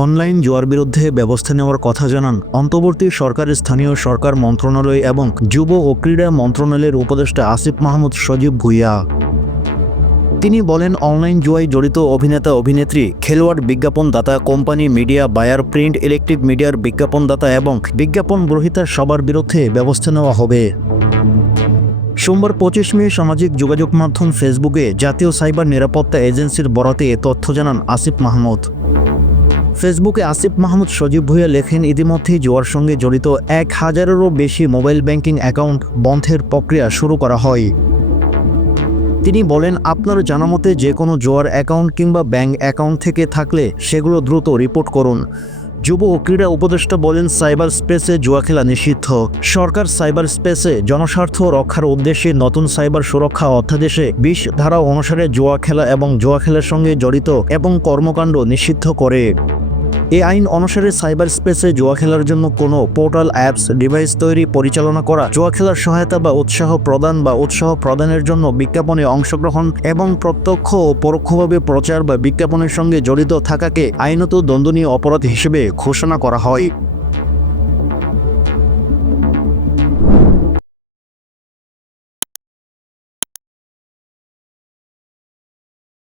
Online জুয়ার বিরুদ্ধে ব্যবস্থা নেওয়ার কথা জানান অন্তর্বর্তী সরকারের স্থানীয় সরকার মন্ত্রণালয় এবং যুব ও ক্রীড়া মন্ত্রণালয়ের উপদেষ্টা আসিফ মাহমুদ সজীব ভুঁইয়া। তিনি বলেন, অনলাইন জুয়ায় জড়িত অভিনেতা অভিনেত্রী, খেলোয়াড়, বিজ্ঞাপনদাতা, company, media buyer, print electric মিডিয়ার বিজ্ঞাপনদাতা এবং বিজ্ঞাপন গ্রহীতা সবার বিরুদ্ধে ব্যবস্থা নেওয়া হবে। সোমবার 25 মে সামাজিক যোগাযোগ মাধ্যম ফেসবুকে জাতীয় সাইবার নিরাপত্তা এজেন্সির বরাতে এ তথ্য জানান আসিফ মাহমুদ। ফেসবুকে আসিফ মাহমুদ সজীব ভুঁইয়া লেখেন, ইতিমধ্যেই জুয়ার সঙ্গে জড়িত 1000-এরও বেশি মোবাইল ব্যাংকিং অ্যাকাউন্ট বন্ধের প্রক্রিয়া শুরু করা হয়। তিনি বলেন, আপনার জানামতে যে কোনো জুয়ার অ্যাকাউন্ট কিংবা ব্যাংক অ্যাকাউন্ট থেকে থাকলে সেগুলো দ্রুত রিপোর্ট করুন। যুব ও ক্রীড়া উপদেষ্টা বলেন, সাইবার স্পেসে জুয়া খেলা নিষিদ্ধ। সরকার সাইবার স্পেসে জনস্বার্থ রক্ষার উদ্দেশ্যে নতুন সাইবার সুরক্ষা অধ্যাদেশে 20 ধারা অনুসারে জুয়া খেলা এবং জুয়া খেলার সঙ্গে জড়িত এবং কর্মকাণ্ড নিষিদ্ধ করে। এই আইন অনুসারে সাইবার স্পেসে জুয়া খেলার জন্য কোনো পোর্টাল, অ্যাপস, ডিভাইস তৈরি, পরিচালনা করা, জুয়া খেলার সহায়তা বা উৎসাহ প্রদানের জন্য বিজ্ঞাপনে অংশগ্রহণ এবং প্রত্যক্ষ ও পরোক্ষভাবে প্রচার বা বিজ্ঞাপনের সঙ্গে জড়িত থাকাকে আইনত দণ্ডনীয় অপরাধ হিসেবে ঘোষণা করা হয়।